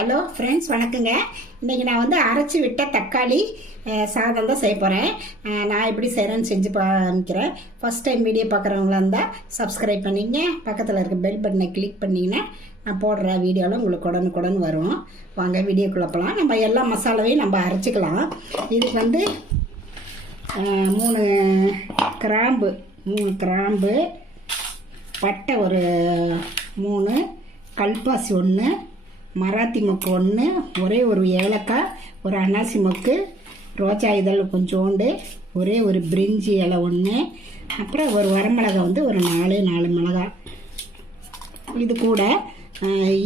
Hello friends வணக்கங்க. இன்றைக்கி நான் வந்து அரைச்சி விட்ட தக்காளி சாதம் தான் செய்ய போகிறேன் நான் எப்படி செய்கிறேன்னு செஞ்சு காமிக்கிறேன். ஃபஸ்ட் டைம் வீடியோ பார்க்குறவங்களா இருந்தால் சப்ஸ்கிரைப் பண்ணிங்க. பக்கத்தில் இருக்க பெல் பட்டனை கிளிக் பண்ணிங்கன்னா நான் போடுற வீடியோவில் உங்களுக்கு உடனுக்குடன் வரும். வாங்க வீடியோ போகலாம் நம்ம எல்லா மசாலாவையும் நம்ம அரைச்சிக்கலாம். இதுக்கு வந்து மூணு கிராம்பு மூணு கிராம்பு பட்டை ஒரு மூணு கல்பாசி ஒன்று மராத்தி மொக்கு ஒன்று ஒரே ஒரு ஏலக்காய் ஒரு அன்னாசி மொக்கு ரோஜா இதழ் கொஞ்சோண்டு ஒரே ஒரு பிரிஞ்சி இலை ஒன்று அப்புறம் ஒரு வரமிளகா வந்து ஒரு நாலு நாலு மிளகாய். இது கூட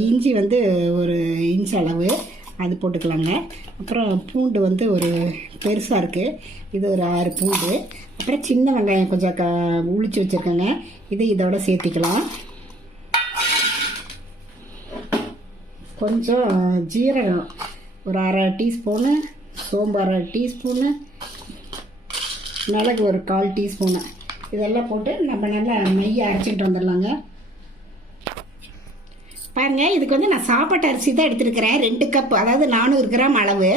இஞ்சி வந்து ஒரு இன்ச் அளவு அது போட்டுக்கலாங்க. அப்புறம் பூண்டு வந்து ஒரு பெருசாக இருக்குது இது ஒரு ஆறு பூண்டு. அப்புறம் சின்ன வெங்காயம் கொஞ்சம் க உளிச்சு வச்சுருக்கேங்க இது இதோட சேர்த்திக்கலாம். கொஞ்சம் ஜீரகம். ஒரு அரை டீஸ்பூனு சோம்பு அரை டீஸ்பூனு மிளகு ஒரு கால் டீஸ்பூனு. இதெல்லாம் போட்டு நம்ம நல்லா மைய அரைச்சிட்டு வந்துடலாங்க. பாருங்க இதுக்கு வந்து நான் சாப்பாட்டு அரிசி தான் எடுத்துருக்கிறேன். ரெண்டு கப் அதாவது நானூறு கிராம் அளவு.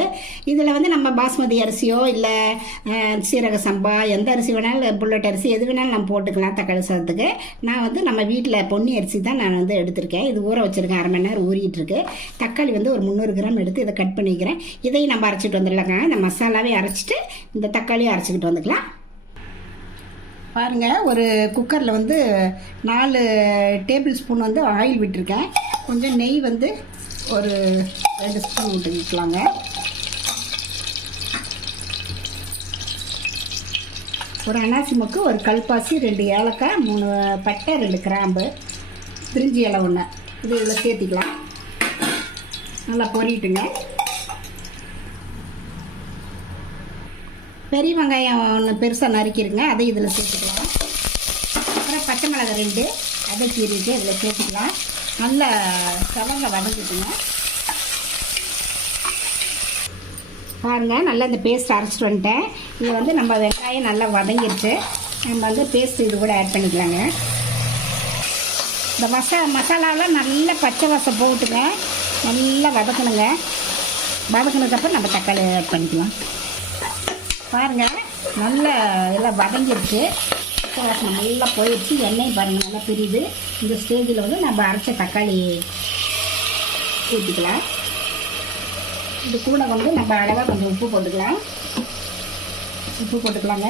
இதில் வந்து நம்ம பாஸ்மதி அரிசியோ இல்லை சீரக சம்பா எந்த அரிசி வேணாலும் புல்லட் அரிசி எது வேணாலும் நம்ம போட்டுக்கலாம் தக்காளி சாதத்துக்கு. நான் வந்து நம்ம வீட்டில் பொன்னி அரிசி தான் நான் வந்து எடுத்திருக்கேன். இது ஊற வச்சுருக்கேன் அரை மணி நேரம் ஊறிட்டு இருக்கு. தக்காளி வந்து ஒரு முந்நூறு கிராம் எடுத்து இதை கட் பண்ணிக்கிறேன். இதையும் நம்ம அரைச்சிட்டு வந்துடலாங்க. இந்த மசாலாவே அரைச்சிட்டு இந்த தக்காளியும் அரைச்சிக்கிட்டு வந்துக்கலாம். பாருங்க ஒரு குக்கரில் வந்து நாலு டேபிள் ஸ்பூன் வந்து ஆயில் விட்டுருக்கேன். கொஞ்சம் நெய் வந்து ஒரு ரெண்டு ஸ்பூன் விட்டுக்கலாங்க ஒரு அனாசி மொக்கு ஒரு கல்பாசி ரெண்டு ஏலக்காய் மூணு பட்டை ரெண்டு கிராம்பு பிரிஞ்சி இலை ஒன்று இது இதில் சேர்த்திக்கலாம். நல்லா பொரியட்டுங்க பெரிய வெங்காயம் ஒன்று பெருசாக நறுக்கிருங்க. அதை இதில் சேர்த்துக்கலாம். அப்புறம் பச்சை மிளகாய் ரெண்டு அதை கீறிட்டு இதில் சேர்த்துக்கலாம். நல்லா சவங்க வதக்கிட்டுங்க பாருங்கள் நல்லா இந்த பேஸ்ட் அரைச்சிட்டு வந்துட்டேன். இது வந்து நம்ம வெங்காயம் நல்லா வதங்கிருச்சு. நம்ம வந்து பேஸ்ட் இது கூட ஆட் பண்ணிக்கலாங்க. இந்த மசா மசாலாலாம் நல்லா பச்சை வாசம் போட்டுங்க. நல்லா வதக்கணுங்க. வதக்கினதுக்கப்புறம் நம்ம தக்காளி ஆட் பண்ணிக்கலாம். பாருங்க. நல்லா எல்லாம் வதங்கிருச்சு பச்சை வாசனை நல்லா போயிடுச்சு. எண்ணெய் பாருங்கள் நல்லா பிரியுது. இந்த ஸ்டேஜில் வந்து நம்ம அரைச்ச தக்காளி ஊற்றிக்கலாம் இது கூட வந்து நம்ம அழகாக கொஞ்சம் உப்பு போட்டுக்கலாம். உப்பு போட்டுக்கலாங்க.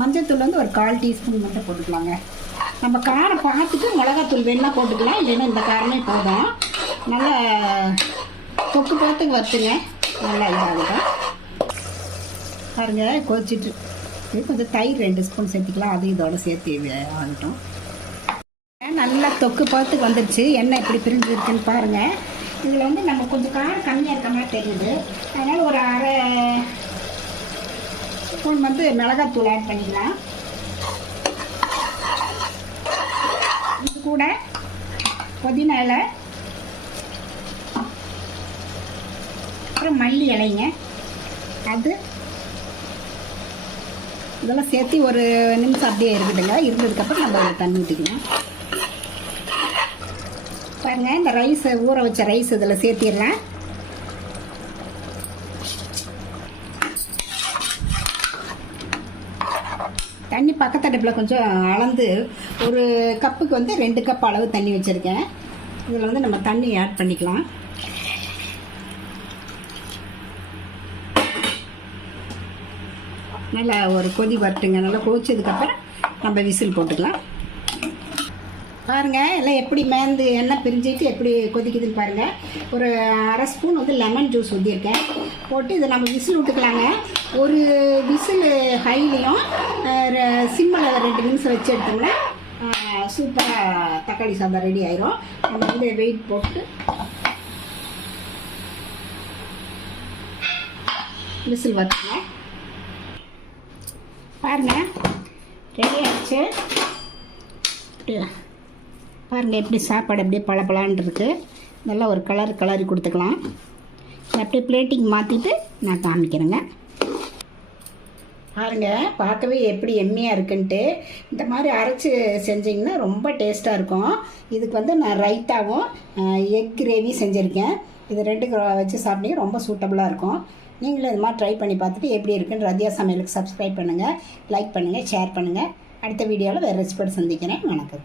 மஞ்சத்தூள் வந்து ஒரு கால் டீஸ்பூன் மட்டும் போட்டுக்கலாங்க. நம்ம காரம் பார்த்துட்டு மிளகாத்தூள் வேணா போட்டுக்கலாம். இல்லைன்னா இந்த காரமே போதும். நல்லா தொக்கு பார்த்து வறுத்துங்க. நல்லா இதாகட்டும் பாருங்க கொதிச்சிட்டு. கொஞ்சம் தயிர் ரெண்டு ஸ்பூன் சேர்த்துக்கலாம். அது இதோட சேர்த்து ஆகட்டும். நல்லா தொக்கு பார்த்து வந்துடுச்சு எண்ணெய் இப்படி பிரிஞ்சு இருக்குன்னு பாருங்க. இதில் வந்து நம்ம கொஞ்சம் காரம் கம்மியாக இருக்க மாதிரி தெரியுது. அதனால் ஒரு அரை ஸ்பூன் வந்து மிளகாத்தூள் ஆட் பண்ணிக்கலாம். இது கூட புதினா இலை அப்புறம் மல்லி இலைங்க. அது இதெல்லாம் சேர்த்து ஒரு நிமிஷம் அப்படியே இருக்கட்டுங்க இருந்ததுக்கப்புறம் நம்ம தண்ணி ஊற்றிக்கலாம் பாருங்க இந்த ரைஸ் ஊற வச்ச ரைஸ் இதில் சேர்த்திடலாம் தண்ணி பக்கத்தடுப்பில் கொஞ்சம் அளந்து ஒரு கப்புக்கு வந்து ரெண்டு கப் அளவு தண்ணி வச்சுருக்கேன். இதில் வந்து நம்ம தண்ணி ஆட் பண்ணிக்கலாம். நல்லா ஒரு கொதி வரட்டுங்க. நல்லா கொதிச்சதுக்கப்புறம் நம்ம விசில் போட்டுக்கலாம். பாருங்கள் எல்லாம் எப்படி மேந்து எண்ணெய் பிரிஞ்சிட்டு எப்படி கொதிக்குதுன்னு பாருங்க. ஒரு அரை ஸ்பூன் வந்து லெமன் ஜூஸ் ஊற்றியிருக்கேன் போட்டு இதை நம்ம விசில் விட்டுக்கலாங்க. ஒரு விசில் ஹைலையும் சிம்மில் ரெண்டு நிமிஷம் வச்சு எடுத்தோம்னா சூப்பராக தக்காளி சாதம் ரெடி ஆயிரும். நம்ம வந்து வெயிட் போட்டு விசில் வச்சுங்க பாருங்க. ரெடி ஆகிடுச்சு பாருங்கள் எப்படி சாப்பாடு அப்படியே பளபளன்னு இருக்கு. நல்லா ஒரு கலர் கலரி கொடுத்துக்கலாம். அப்படியே பிளேட்டிங் மாற்றிட்டு நான் காமிக்கிறேங்க. பாருங்க பார்க்கவே எப்படி எம்மியாக இருக்குன்ட்டு. இந்த மாதிரி அரைச்சி செஞ்சிங்கன்னா ரொம்ப டேஸ்ட்டாக இருக்கும். இதுக்கு வந்து நான் ரைத்தாவும் எக் கிரேவி செஞ்சுருக்கேன். இது ரெண்டு வச்சு சாப்பிட்டீங்க ரொம்ப சூட்டபுளாக இருக்கும். நீங்களும் இது மாதிரி ட்ரை பண்ணி பார்த்துட்டு எப்படி இருக்குன்னு ரத்யா சமையலுக்கு சப்ஸ்கிரைப் பண்ணுங்கள் லைக் பண்ணுங்கள் ஷேர் பண்ணுங்கள் அடுத்த வீடியோவில் வேறு ரெசிபியோட சந்திக்கிறேன். வணக்கம்.